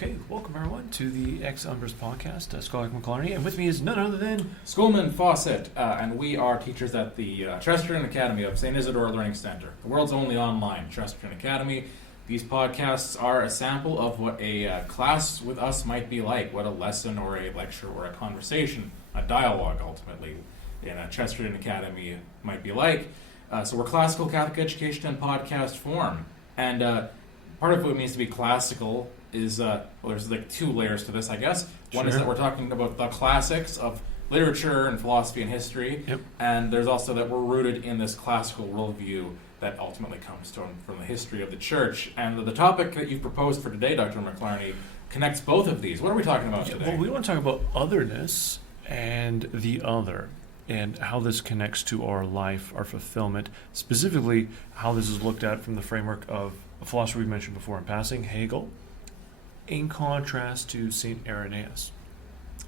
Okay, welcome everyone to the Ex Umbris podcast, Scholarch McLarney, and with me is none other than Schoolman, Fawcett, and we are teachers at the Chesterton Academy of St. Isidore Learning Center, the world's only online Chesterton Academy. These podcasts are a sample of what a class with us might be like, what a lesson or a lecture or a conversation, a dialogue ultimately, in a Chesterton Academy might be like. So we're classical Catholic education in podcast form, and part of what it means to be classical is, there's like two layers to this, I guess. One is that we're talking about the classics of literature and philosophy and history, and there's also that we're rooted in this classical worldview that ultimately comes from the history of the church. And the topic that you've proposed for today, Dr. McLarney, connects both of these. What are we talking about today? Well, we want to talk about otherness and the other, and how this connects to our life, our fulfillment, specifically how this is looked at from the framework of a philosopher we mentioned before in passing, Hegel, in contrast to St. Irenaeus.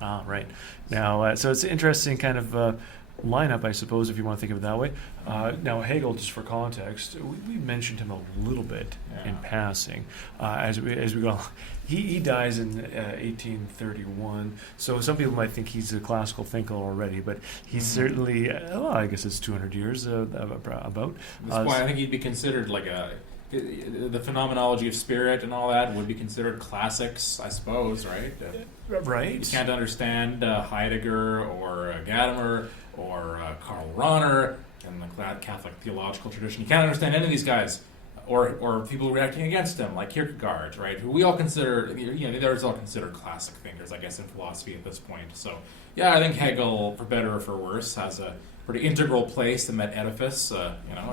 Right. Now, so it's an interesting kind of lineup, I suppose, if you want to think of it that way. Now, Hegel, just for context, we mentioned him a little bit in passing. As we go, he dies in 1831, so some people might think he's a classical thinker already, but he's certainly, I guess it's 200 years about. At this point, I think he'd be considered like the phenomenology of spirit and all that would be considered classics, I suppose, right? Right. You can't understand Heidegger or Gadamer or Karl Rahner in the Catholic theological tradition. You can't understand any of these guys or people reacting against him, like Kierkegaard, right? Who we all consider, they're all considered classic thinkers, I guess, in philosophy at this point. So, yeah, I think Hegel, for better or for worse, has a pretty integral place in that edifice, as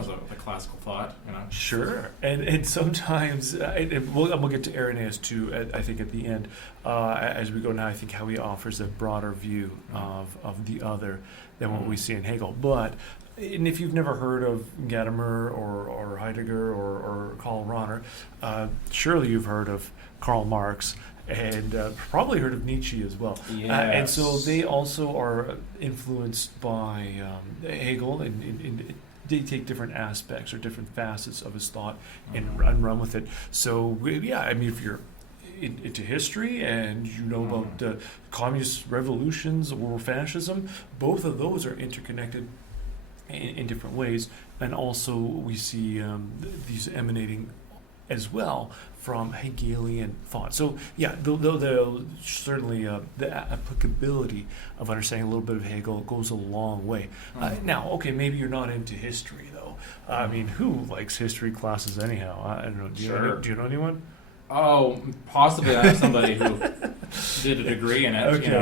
a classical thought. Sure, and sometimes, we'll get to Irenaeus too, I think, at the end, as we go now, I think how he offers a broader view of the other than what we see in Hegel. But, and if you've never heard of Gadamer or Heidegger or Karl Rahner, surely you've heard of Karl Marx, and probably heard of Nietzsche as well. Yes. And so they also are influenced by Hegel, and they take different aspects or different facets of his thought and run with it. So, yeah, I mean, if you're into history and you know about communist revolutions or fascism, both of those are interconnected in different ways. And also we see these emanating as well from Hegelian thought. So, yeah, they'll certainly the applicability of understanding a little bit of Hegel goes a long way. Now, okay, maybe you're not into history, though. I mean, who likes history classes anyhow? I don't know. Do you know anyone? Oh, possibly I have somebody who did a degree in it,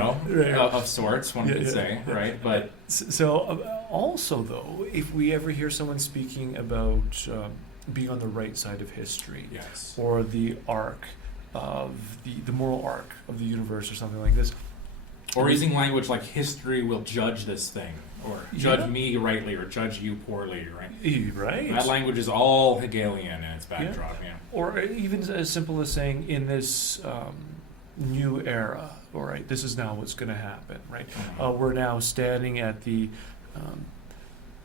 of sorts, one could say, right? But so, also, though, if we ever hear someone speaking about being on the right side of history, or the arc of the moral arc of the universe, or something like this, or using language like history will judge this thing, or judge me rightly, or judge you poorly, right? Right. That language is all Hegelian in its backdrop, Or even as simple as saying, in this new era, all right, this is now what's going to happen, right? We're now standing at the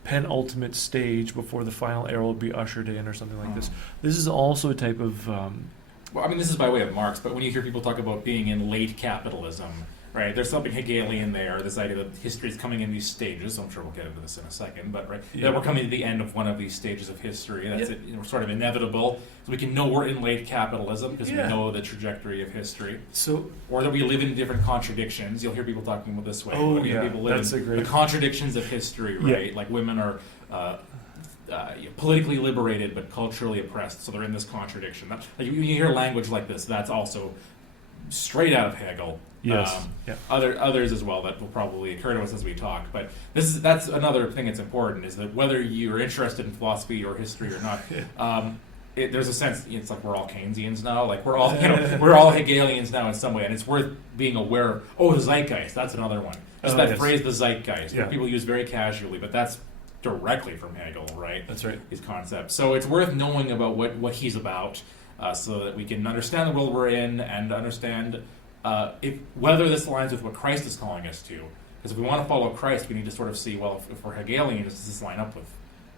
penultimate stage before the final era will be ushered in, or something like this. This is also a type of well, I mean, this is by way of Marx, but when you hear people talk about being in late capitalism, right, there's something Hegelian there, this idea that history is coming in these stages. I'm sure we'll get into this in a second, but that we're coming to the end of one of these stages of history. That's sort of inevitable. So we can know we're in late capitalism because we know the trajectory of history. So, or that we live in different contradictions. You'll hear people talking about this way. People live that's in a great the contradictions of history, right? Like women are politically liberated but culturally oppressed, so they're in this contradiction. When you hear language like this, that's also straight out of Hegel. Others as well that will probably occur to us as we talk. But that's another thing that's important, is that whether you're interested in philosophy or history or not, there's a sense it's like we're all Keynesians now. Like we're all we're all Hegelians now in some way, and it's worth being aware of. Oh, the zeitgeist. That's another one. Just that phrase, the zeitgeist, that people use very casually, but that's directly from Hegel, right? That's right. His concepts. So it's worth knowing about what he's about, so that we can understand the world we're in and understand whether this aligns with what Christ is calling us to. Because if we want to follow Christ, we need to sort of see, well, if we're Hegelians, does this line up with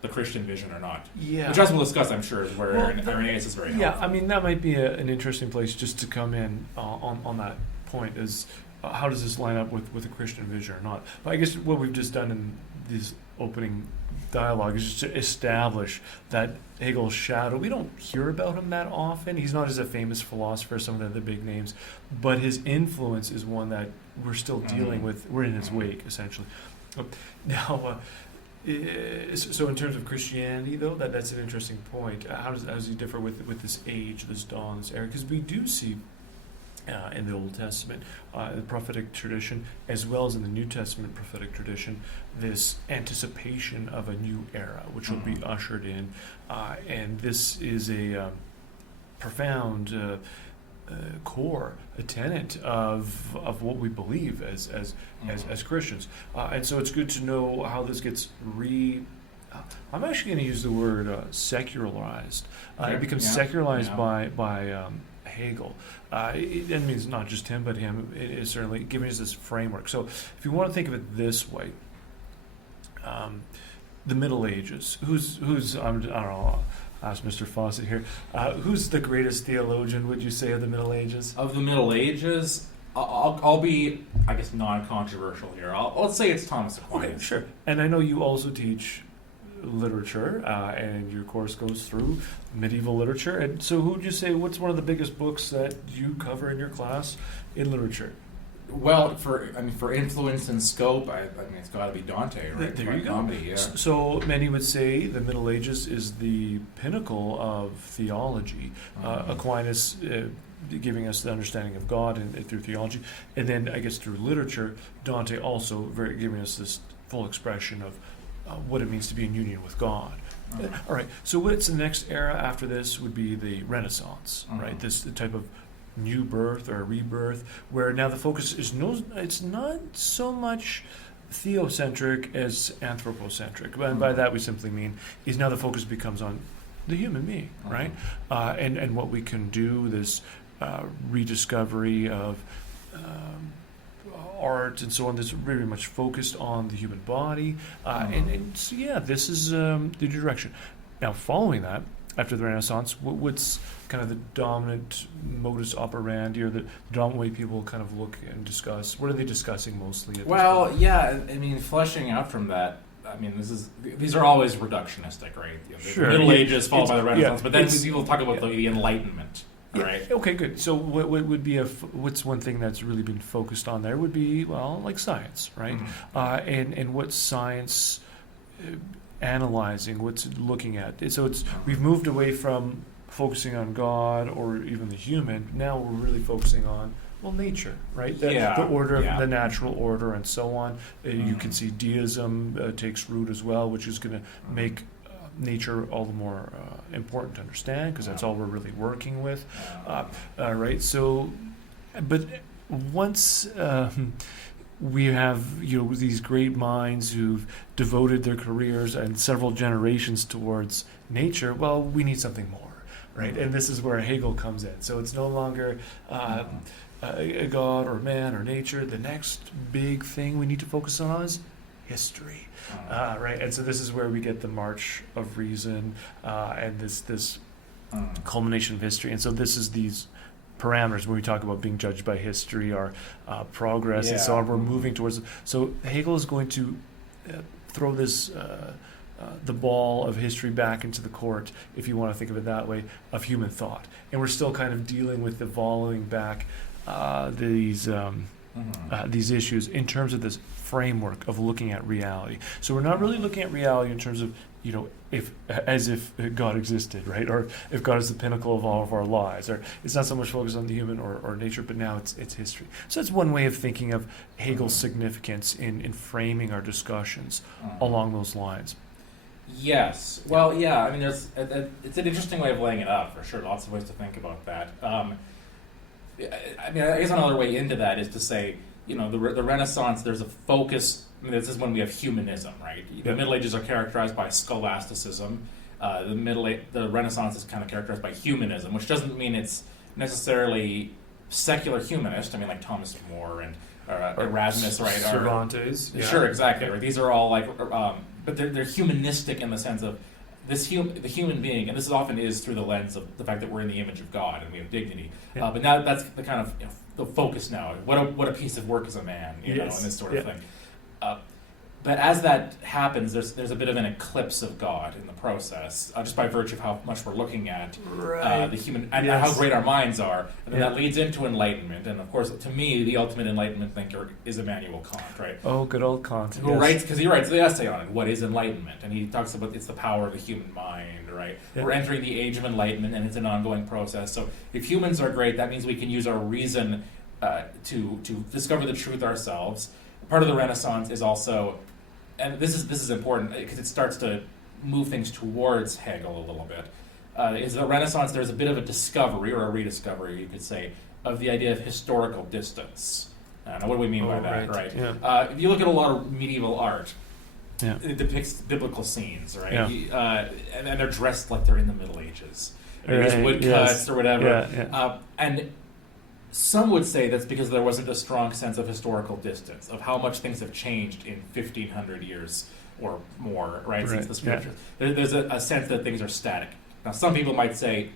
the Christian vision or not. Yeah. Which, as we'll discuss, I'm sure, is where Well, Irenaeus is very Yeah, helpful. I mean, that might be an interesting place just to come in on that point is how does this line up with a Christian vision or not? But I guess what we've just done in this opening dialogue is just to establish that Hegel's shadow, we don't hear about him that often. He's not as a famous philosopher as some of the other big names, but his influence is one that we're still dealing with. We're in his wake, essentially. Now, so in terms of Christianity, though, that's an interesting point. How does he differ with this age, this dawn, this era? Because we do see in the Old Testament, the prophetic tradition, as well as in the New Testament prophetic tradition, this anticipation of a new era, which will be ushered in, and this is a profound core, a tenet of what we believe as Christians, and so it's good to know how this gets I'm actually going to use the word secularized. It becomes secularized by Hegel. It means not just him, but him is certainly giving us this framework. So if you want to think of it this way, the Middle Ages, who's I don't know, I'll ask Mr. Fawcett here, who's the greatest theologian, would you say, of the Middle Ages? Of the Middle Ages, I'll be, I guess, non-controversial here. Let's say it's Thomas Aquinas. Okay, sure. And I know you also teach literature, and your course goes through medieval literature. And so, who would you say? What's one of the biggest books that you cover in your class in literature? Well, for influence and scope, I mean, it's got to be Dante, right? There you go. Comedy, yeah. So many would say the Middle Ages is the pinnacle of theology. Aquinas giving us the understanding of God and through theology, and then I guess through literature, Dante also giving us this full expression of what it means to be in union with God. All right. So what's the next era after this would be the Renaissance, right? This type of new birth or rebirth, where now the focus is it's not so much theocentric as anthropocentric. And by that we simply mean is now the focus becomes on the human being, right? And what we can do, this rediscovery of art and so on, that's very much focused on the human body. And so, yeah, this is the direction. Now, following that, after the Renaissance, what's kind of the dominant modus operandi, or the dominant way people kind of look and discuss? What are they discussing mostly? Well, yeah, I mean, fleshing out from that, I mean, these are always reductionistic, right? Sure. The Middle Ages followed by the Renaissance, but then people talk about the Enlightenment. Yeah. Right. Okay, good. So what would be what's one thing that's really been focused on there would be, well, like science, right? And what science analyzing, what's it looking at. So we've moved away from focusing on God or even the human. Now we're really focusing on, well, nature, right? The order of the natural order and so on. You can see deism takes root as well, which is going to make nature all the more important to understand, because that's all we're really working with, right? So, but once we have these great minds who've devoted their careers and several generations towards nature, well, we need something more, right? And this is where Hegel comes in. So it's no longer a God or man or nature. The next big thing we need to focus on is history. Right, and so this is where we get the march of reason and this culmination of history. And so this is these parameters when we talk about being judged by history, our progress, and so on. We're moving towards. So Hegel is going to throw this the ball of history back into the court, if you want to think of it that way, of human thought. And we're still kind of dealing with the volleying back these issues in terms of this framework of looking at reality. So we're not really looking at reality in terms of, as if God existed, right? Or if God is the pinnacle of all of our lives. Or it's not so much focused on the human or nature, but now it's history. So that's one way of thinking of Hegel's significance in framing our discussions along those lines. Yes. Well, yeah, I mean, it's an interesting way of laying it out, for sure. Lots of ways to think about that. I mean, I guess another way into that is to say, the Renaissance, there's a focus. I mean, this is when we have humanism, right? The Middle Ages are characterized by scholasticism. The Renaissance is kind of characterized by humanism, which doesn't mean it's necessarily secular humanist. I mean, like Thomas More and Erasmus, right? Cervantes. Sure, exactly. Right? These are all like but they're humanistic in the sense of the human being, and this often is through the lens of the fact that we're in the image of God and we have dignity. Yeah. But now that's the kind of the focus now. What a piece of work is a man, you know, and this sort of thing. But as that happens, there's a bit of an eclipse of God in the process, just by virtue of how much we're looking at the human and how great our minds are. And then that leads into enlightenment. And of course, to me, the ultimate enlightenment thinker is Immanuel Kant, right? Oh, good old Kant. Who writes, because he writes the essay on it, What is Enlightenment? And he talks about it's the power of the human mind, right? Yeah. We're entering the age of enlightenment, and it's an ongoing process. So if humans are great, that means we can use our reason to discover the truth ourselves. Part of the Renaissance is also, and this is important because it starts to move things towards Hegel a little bit, is the Renaissance, there's a bit of a discovery, or a rediscovery, you could say, of the idea of historical distance. Now, what do we mean by that, right? Yeah. If you look at a lot of medieval art, it depicts biblical scenes, right? Yeah. And they're dressed like they're in the Middle Ages. There's woodcuts or whatever. And some would say that's because there wasn't a strong sense of historical distance, of how much things have changed in 1,500 years or more, right, since the scriptures. Yeah. There's a sense that things are static. Now, some people might say,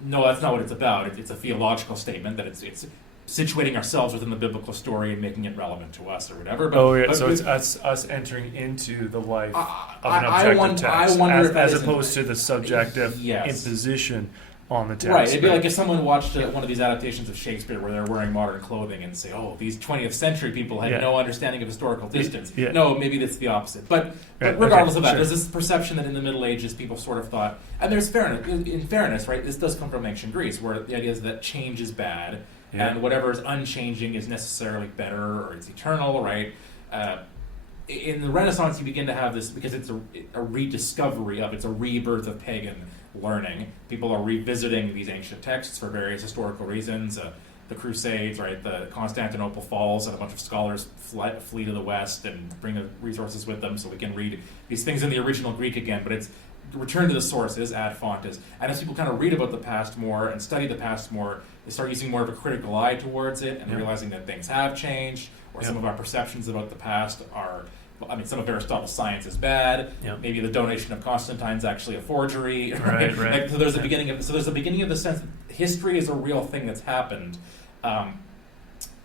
no, that's not what it's about. It's a theological statement, that it's situating ourselves within the biblical story and making it relevant to us or whatever. But, so it's us entering into the life of an objective text, as opposed to the subjective imposition on the text. Right, it'd be like if someone watched one of these adaptations of Shakespeare where they're wearing modern clothing and say, oh, these 20th century people had no understanding of historical distance. Yeah. No, maybe that's the opposite. But regardless of that, there's this perception that in the Middle Ages people sort of thought, and there's fairness, in fairness, right, this does come from ancient Greece, where the idea is that change is bad, and whatever is unchanging is necessarily better, or it's eternal, right? In the Renaissance, you begin to have this, because it's a rediscovery it's a rebirth of pagan learning. People are revisiting these ancient texts for various historical reasons. The Crusades, right? The Constantinople falls, and a bunch of scholars flee to the West and bring the resources with them, so we can read these things in the original Greek again. But it's return to the sources, ad fontes. And as people kind of read about the past more and study the past more, they start using more of a critical eye towards it and realizing that things have changed, or some of our perceptions about the past are. I mean, some of Aristotle's science is bad. Yep. Maybe the donation of Constantine's actually a forgery. Right. Like, so there's the beginning of the sense that history is a real thing that's happened, and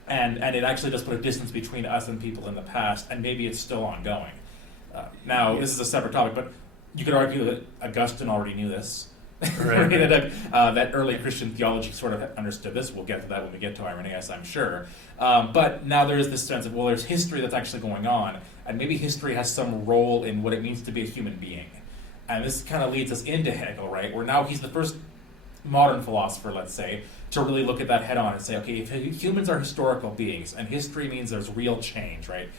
it actually does put a distance between us and people in the past, and maybe it's still ongoing. Now, this is a separate topic, but you could argue that Augustine already knew this. Right. That early Christian theology sort of understood this. We'll get to that when we get to Irenaeus, I'm sure. But now there is this sense of, well, there's history that's actually going on, and maybe history has some role in what it means to be a human being. And this kind of leads us into Hegel, right? Where now he's the first modern philosopher, let's say, to really look at that head on and say, okay, if humans are historical beings, and history means there's real change, right?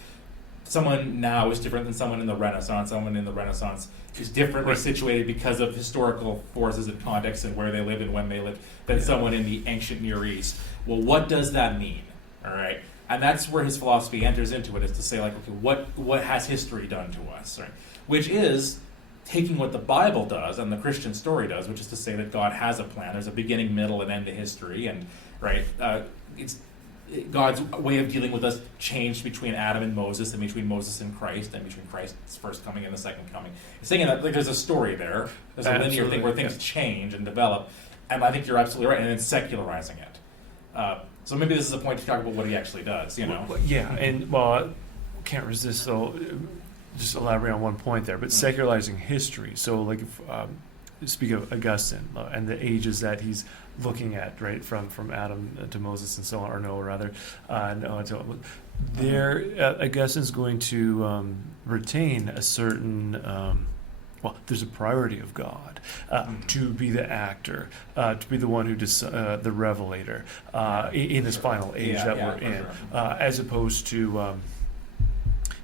Someone now is different than someone in the Renaissance. Someone in the Renaissance is differently situated because of historical forces and contexts and where they lived and when they lived than someone in the ancient Near East. Well, what does that mean? All right, and that's where his philosophy enters into it, is to say, like, okay, what has history done to us, right? Which is taking what the Bible does and the Christian story does, which is to say that God has a plan. There's a beginning, middle, and end to history, and it's God's way of dealing with us changed between Adam and Moses, and between Moses and Christ, and between Christ's first coming and the second coming. It's saying that, like, there's a story there. There's a linear thing where things change and develop, and I think you're absolutely right. And then secularizing it. So maybe this is a point to talk about what he actually does. You know? I can't resist though. Just elaborate on one point there, but secularizing history. So, like, if, speak of Augustine and the ages that he's looking at, right, from Adam to Moses and so on, or Noah rather, Augustine's going to retain a certain. There's a priority of God to be the actor, to be the one who the revelator in this final age that we're in, sure. As opposed to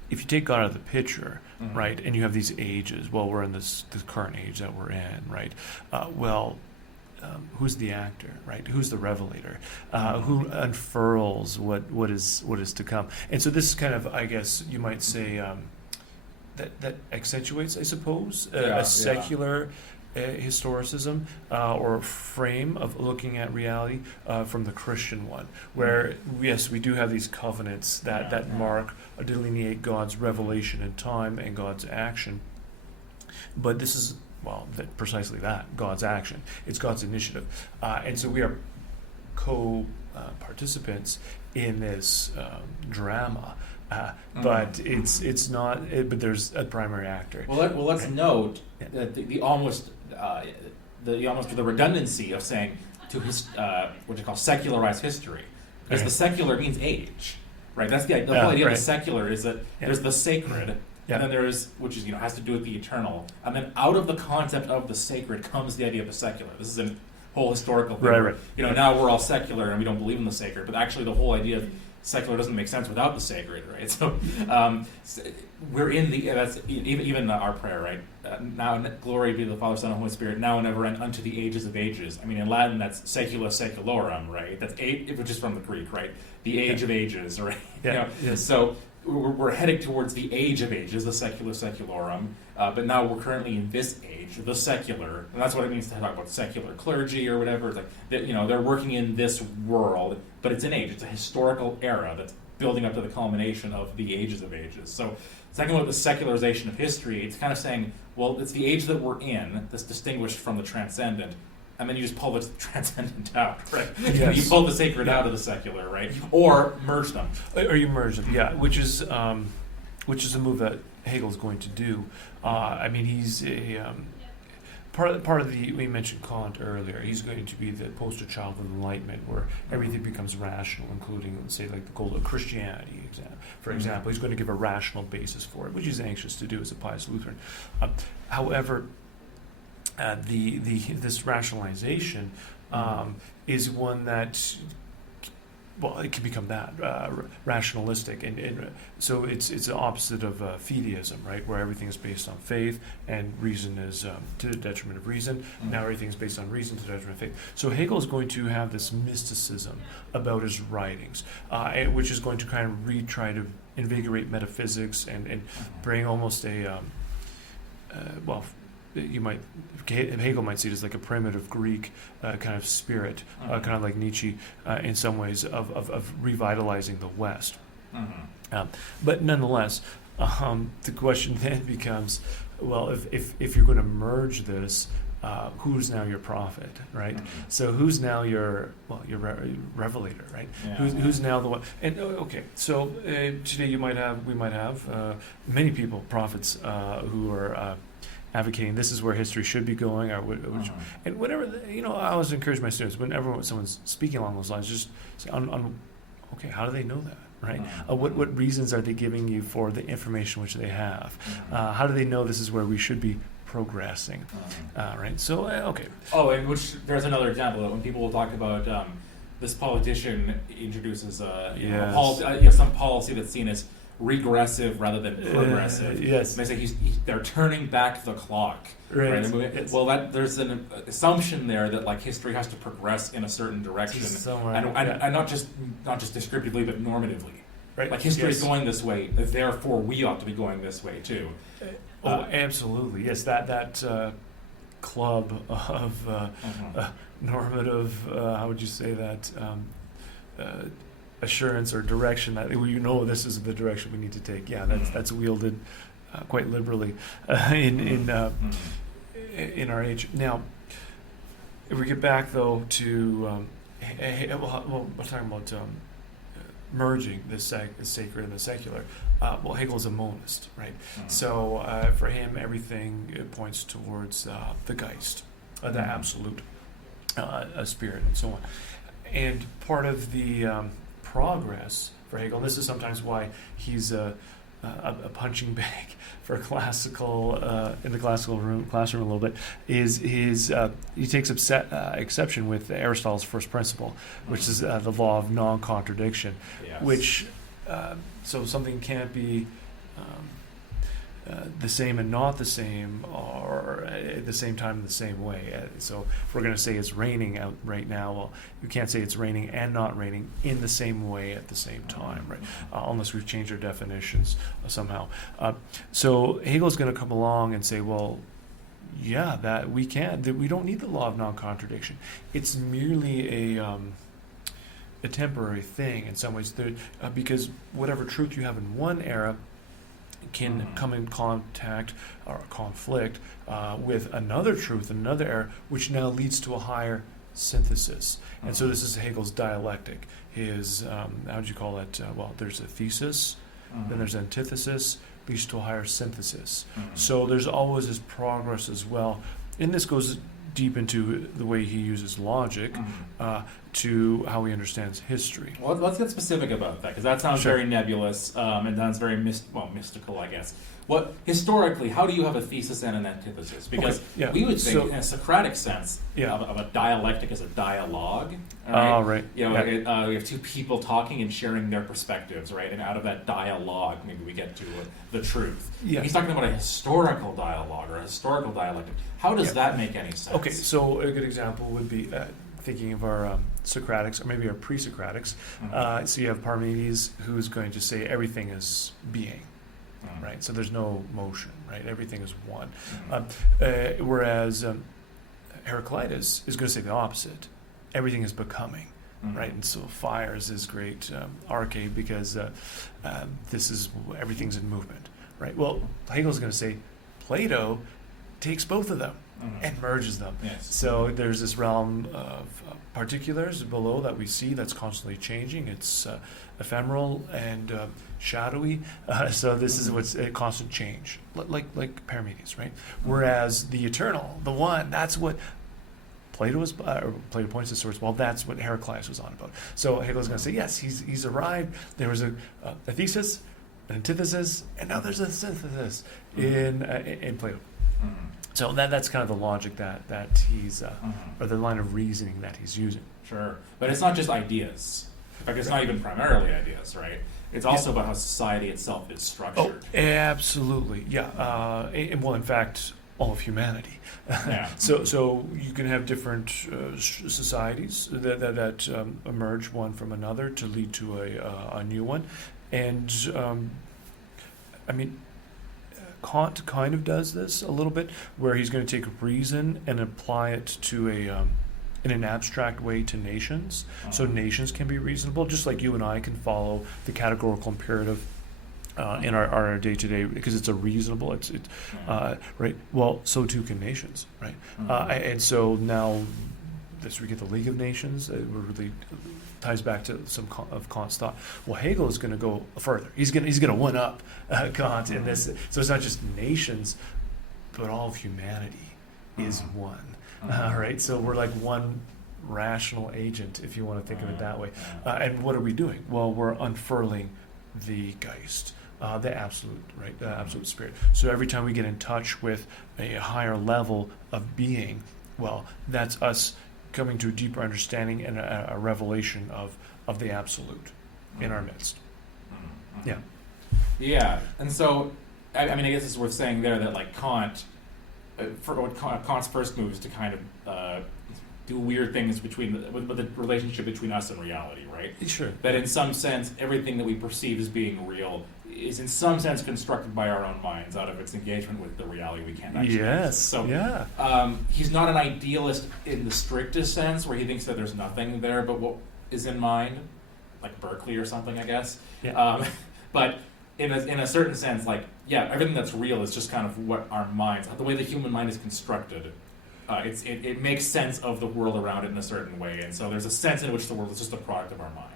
if you take God out of the picture, right, and you have these ages. Well, we're in this current age that we're in, right? Who's the actor, right? Who's the revelator? Who unfurls what is to come? And so this is kind of, I guess you might say, that accentuates, I suppose, a secular historicism or frame of looking at reality from the Christian one, where yes, we do have these covenants that mark or delineate God's revelation in time and God's action, but this is precisely that, God's action. It's God's initiative, and so we are co-participants in this drama. But it's not. But there's a primary actor. Well, let's note that the almost the redundancy of saying to what you call secularized history, because the secular means age, right? That's the whole idea of the secular is that there's the sacred, and then there's which is has to do with the eternal, and then out of the concept of the sacred comes the idea of the secular. This is a whole historical thing. Right. Now we're all secular and we don't believe in the sacred, but actually the whole idea of secular doesn't make sense without the sacred, right? So we're in that's even our prayer, right? Now glory be to the Father, Son, and Holy Spirit, now and ever, and unto the ages of ages. I mean, in Latin that's secula seculorum, right? That's which is from the Greek, right? The age of ages, right? So we're heading towards the age of ages, the secula seculorum, but now we're currently in this age, the secular, and that's what it means to talk about secular clergy or whatever. It's like they're working in this world, but it's an age, it's a historical era that's building up to the culmination of the ages of ages. So talking about the secularization of history, it's kind of saying, well, it's the age that we're in that's distinguished from the transcendent, and then you just pull the transcendent out, right? Yes. You pull the sacred out of the secular, right? Or merge them. Or you merge them, which is a move that Hegel's going to do. I mean, he's a part of the, we mentioned Kant earlier. He's going to be the poster child of Enlightenment, where everything becomes rational, including, let's say, like the goal of Christianity. For example, he's going to give a rational basis for it, which he's anxious to do as a pious Lutheran. However, this rationalization is one that, it can become that rationalistic, and so it's the opposite of fideism, right? Where everything is based on faith and reason is to the detriment of reason. Now everything is based on reason to the detriment of faith. So Hegel is going to have this mysticism about his writings, which is going to kind of try to invigorate metaphysics and bring almost a Hegel might see it as like a primitive Greek kind of spirit, kind of like Nietzsche in some ways, of revitalizing the West. But nonetheless, the question then becomes, well, if you're going to merge this, who's now your prophet, right? So who's now your revelator, right? Who's now the one? And so today we might have many people, prophets, who are advocating this is where history should be going, or and whatever. I always encourage my students whenever someone's speaking along those lines, just say, how do they know that, right? What reasons are they giving you for the information which they have? How do they know this is where we should be progressing, right? So and which there's another example that when people will talk about this politician introduces some policy that's seen as regressive rather than progressive. Yes. And they say they're turning back the clock. Right. Yes. Well, there's an assumption there that like history has to progress in a certain direction, and not just descriptively but normatively. Right. Like history is going this way, therefore we ought to be going this way too. Absolutely. Yes. That club of normative. How would you say that? Assurance or direction that this is the direction we need to take. That's wielded quite liberally in our age. Now, if we get back though to we're talking about merging the sacred and the secular. Hegel's a monist, right? So for him, everything points towards the Geist, the absolute spirit, and so on. And part of the progress for Hegel, this is sometimes why he's a punching bag for classical in the classroom a little bit, is he takes exception with Aristotle's first principle, which is the law of non-contradiction, which so something can't be the same and not the same, or at the same time in the same way. So if we're going to say it's raining out right now, well, you can't say it's raining and not raining in the same way at the same time, right? Unless we've changed our definitions somehow. So Hegel's going to come along and say, well, yeah, that we can. That we don't need the law of non-contradiction. It's merely a temporary thing in some ways, because whatever truth you have in one era can come in contact or conflict with another truth in another era, which now leads to a higher synthesis. And so this is Hegel's dialectic. His, how would you call it? Well, there's a thesis, then there's antithesis, leads to a higher synthesis. So there's always this progress as well. And this goes deep into the way he uses logic to how he understands history. Well, let's get specific about that, because that sounds very nebulous and sounds very mystical, I guess. What historically, how do you have a thesis and an antithesis? Because we would think, in a Socratic sense, of a dialectic as a dialogue. Right. You know, we have two people talking and sharing their perspectives, right? And out of that dialogue, maybe we get to the truth. Yeah. He's talking about a historical dialogue or a historical dialectic. How does that make any sense? Okay, so a good example would be thinking of our Socratics, or maybe our pre-Socratics. So you have Parmenides, who's going to say everything is being. Right, so there's no motion, right? Everything is one. Whereas Heraclitus is going to say the opposite. Everything is becoming, right? And so fire is his great arcade, because this is everything's in movement, right? Well, Hegel's going to say Plato takes both of them and merges them. Yes. So there's this realm of particulars below that we see that's constantly changing. It's ephemeral and shadowy. So this is what's a constant change, like Parmenides, right? Whereas the eternal, the one, that's what Plato was. Plato points to source. Well, that's what Heraclitus was on about. So Hegel's going to say, yes, he's arrived. There was a thesis, an antithesis, and now there's a synthesis in Plato. So that's kind of the logic that he's, or the line of reasoning that he's using. Sure. But it's not just ideas. In fact, it's not even primarily ideas, right? It's also about how society itself is structured. Oh, absolutely. Yeah. Well, in fact, all of humanity. So you can have different societies that emerge one from another to lead to a new one. And, I mean, Kant kind of does this a little bit, where he's going to take reason and apply it to in an abstract way to nations. So nations can be reasonable, just like you and I can follow the categorical imperative in our day-to-day, because it's a reasonable, it's right? Well, so too can nations, right? And so now we get the League of Nations. It really ties back to some of Kant's thought. Well, Hegel is going to go further. He's going to one up Kant in this. So it's not just nations, but all of humanity is one. Right? So we're like one rational agent, if you want to think of it that way. And what are we doing? Well, we're unfurling the Geist, the absolute, right? The absolute spirit. So every time we get in touch with a higher level of being, well, that's us coming to a deeper understanding and a revelation of the absolute in our midst. Yeah, and so I mean, I guess it's worth saying there that like Kant, Kant's first move is to kind of do weird things with the relationship between us and reality, right? Sure. That in some sense, everything that we perceive as being real is in some sense constructed by our own minds out of its engagement with the reality we can't actually access. So he's not an idealist in the strictest sense, where he thinks that there's nothing there but what is in mind, like Berkeley or something, I guess. But in a certain sense, like, everything that's real is just kind of what our minds, the way the human mind is constructed. It makes sense of the world around it in a certain way, and so there's a sense in which the world is just a product of our mind,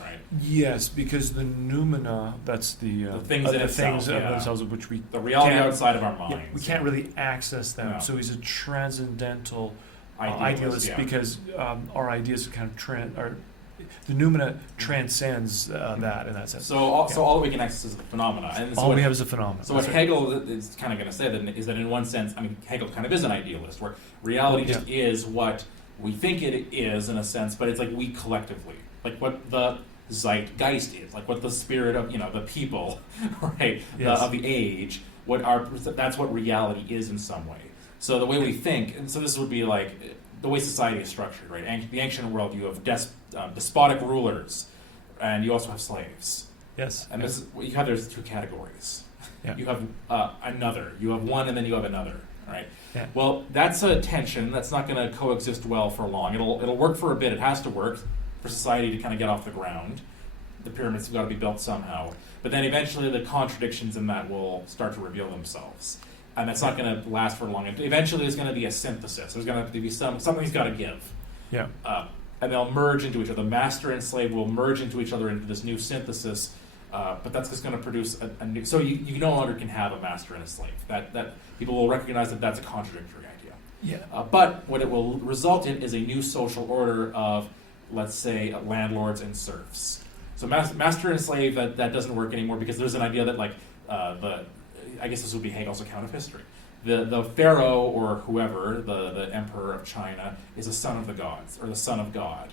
right? Yes, because the noumena, that's the things in itself, themselves, of which we the reality outside of our minds. We can't really access them. So he's a transcendental idealist because our ideas are kind of the noumena transcends that in that sense. So all that we can access is the phenomena. And so all we have is a phenomenon. So what Hegel is kind of going to say is that in one sense, I mean, Hegel kind of is an idealist, where reality just is what we think it is in a sense, but it's like we collectively, like what the zeitgeist is, like what the spirit of the people, right, of the age, that's what reality is in some way. So the way we think, and so this would be like the way society is structured, right? The ancient world, you have despotic rulers, and you also have slaves. Yes. And there's two categories. Yeah. You have another. You have one, and then you have another. right? Yeah. Well, that's a tension that's not going to coexist well for long. It'll work for a bit. It has to work for society to kind of get off the ground. The pyramids have got to be built somehow. But then eventually the contradictions in that will start to reveal themselves. And that's not going to last for long. Eventually there's going to be a synthesis. There's going to have to be something's got to give. Yeah. And they'll merge into each other. The master and slave will merge into each other into this new synthesis. But that's just going to produce a new... So you no longer can have a master and a slave. That people will recognize that that's a contradictory idea. Yeah. But what it will result in is a new social order of, let's say, landlords and serfs. So master and slave, that doesn't work anymore because there's an idea that, like, I guess this would be Hegel's account of history. The pharaoh or whoever, the emperor of China, is a son of the gods, or the son of God.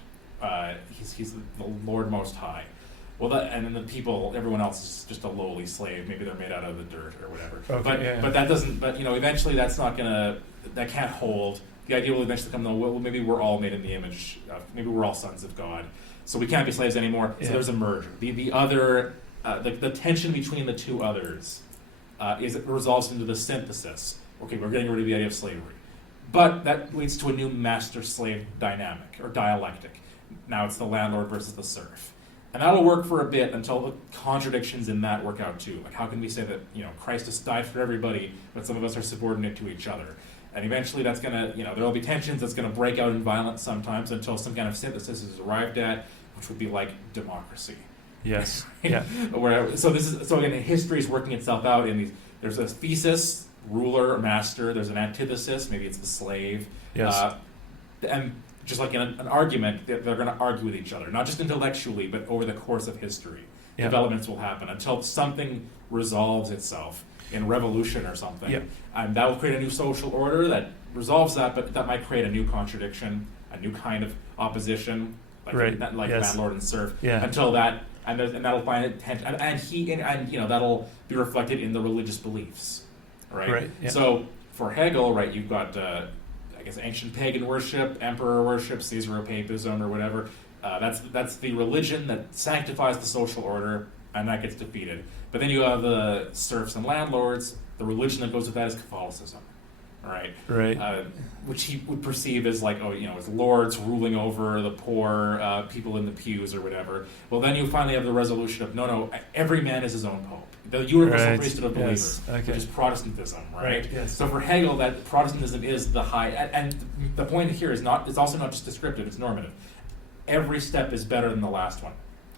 He's the Lord Most High. Well, and then the people, everyone else is just a lowly slave. Maybe they're made out of the dirt or whatever. Okay, But that doesn't. But eventually that's not gonna. That can't hold. The idea will eventually come. Well, maybe we're all made in the image. Maybe we're all sons of God. So we can't be slaves anymore. So there's a merger. The other, the tension between the two others, resolves into the synthesis. Okay, we're getting rid of the idea of slavery, but that leads to a new master-slave dynamic or dialectic. Now it's the landlord versus the serf. And that'll work for a bit until the contradictions in that work out too. Like, how can we say that Christ has died for everybody, but some of us are subordinate to each other? And eventually, that's gonna there'll be tensions. That's gonna break out in violence sometimes until some kind of synthesis is arrived at, which would be like democracy. Yes. Yeah. So again, history is working itself out in these. There's a thesis, ruler or master. There's an antithesis. Maybe it's the slave. Yes. And just like in an argument, they're going to argue with each other, not just intellectually, but over the course of history. Yeah. Developments will happen until something resolves itself in revolution or something. Yeah. And that will create a new social order that resolves that, but that might create a new contradiction, a new kind of opposition, like landlord and serf. Yeah. Until that, and that'll find attention, and that'll be reflected in the religious beliefs, right? Right. Yeah. So for Hegel, right, you've got ancient pagan worship, emperor worship, Caesaropapism, or whatever. That's the religion that sanctifies the social order, and that gets defeated. But then you have the serfs and landlords. The religion that goes with that is Catholicism, right? Right. Which he would perceive as like, as lords ruling over the poor, people in the pews or whatever. Well, then you finally have the resolution of no, every man is his own pope. The universal priesthood of believers, which is Protestantism, right? Yes. So for Hegel, that Protestantism is the high, and the point here is also not just descriptive; it's normative. Every step is better than the last one.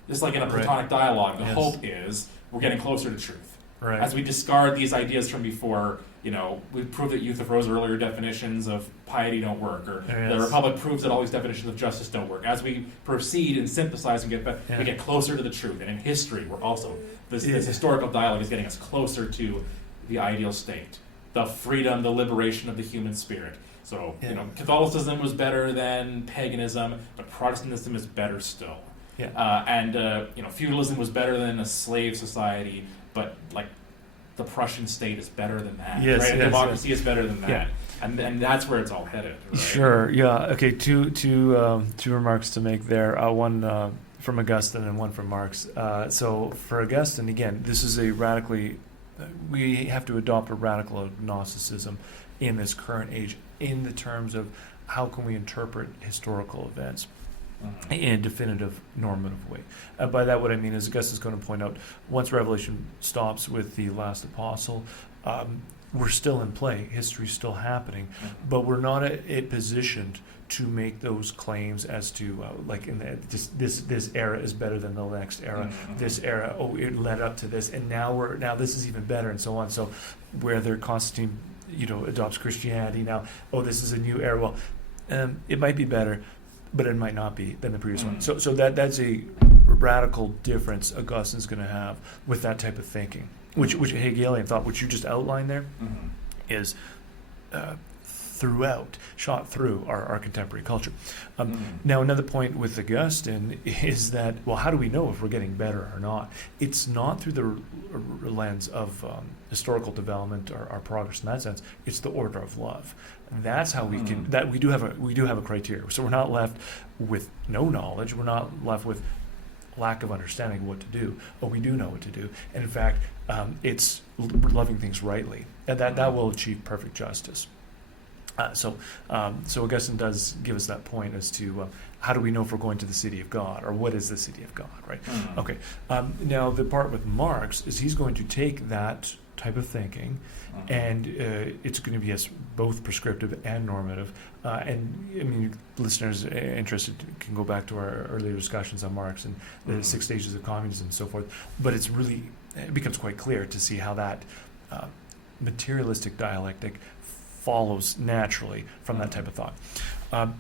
Just like in a Platonic dialogue, the hope is we're getting closer to truth. Right. As we discard these ideas from before, we prove that Euthyphro's earlier definitions of piety don't work, or the Republic proves that all these definitions of justice don't work. As we proceed and synthesize and we get closer to the truth. And in history, we're also this historical dialogue is getting us closer to the ideal state, the freedom, the liberation of the human spirit. So Catholicism was better than paganism, but Protestantism is better still. Yeah. Feudalism was better than a slave society, but like the Prussian state is better than that. Yes, right? Democracy is better than that. Yeah. And that's where it's all headed. Right? Sure. Yeah. Okay. Two remarks to make there. One from Augustine and one from Marx. So for Augustine, again, this is we have to adopt a radical agnosticism in this current age in the terms of how can we interpret historical events in a definitive, normative way. By that, what I mean is Augustine's going to point out, once Revelation stops with the last apostle, we're still in play. History's still happening, but we're not positioned to make those claims as to this era is better than the next era. Mm-hmm. This era, it led up to this, and now this is even better, and so on. So, whether Constantine, adopts Christianity now, this is a new era. Well, it might be better, but it might not be than the previous one. So that's a radical difference Augustine's going to have with that type of thinking, which Hegelian thought, which you just outlined there, is shot through our contemporary culture. Now, another point with Augustine is that, well, how do we know if we're getting better or not? It's not through the lens of historical development or our progress in that sense. It's the order of love. That's how we can. That we do have a criteria. So we're not left with no knowledge. We're not left with lack of understanding of what to do. But we do know what to do, and in fact, it's loving things rightly, and that will achieve perfect justice. So Augustine does give us that point as to how do we know if we're going to the city of God, or what is the city of God, right? Okay. Now the part with Marx is he's going to take that type of thinking, and it's going to be both prescriptive and normative. And I mean, listeners interested can go back to our earlier discussions on Marx and the 6 stages of communism and so forth. But it becomes quite clear to see how that materialistic dialectic follows naturally from that type of thought.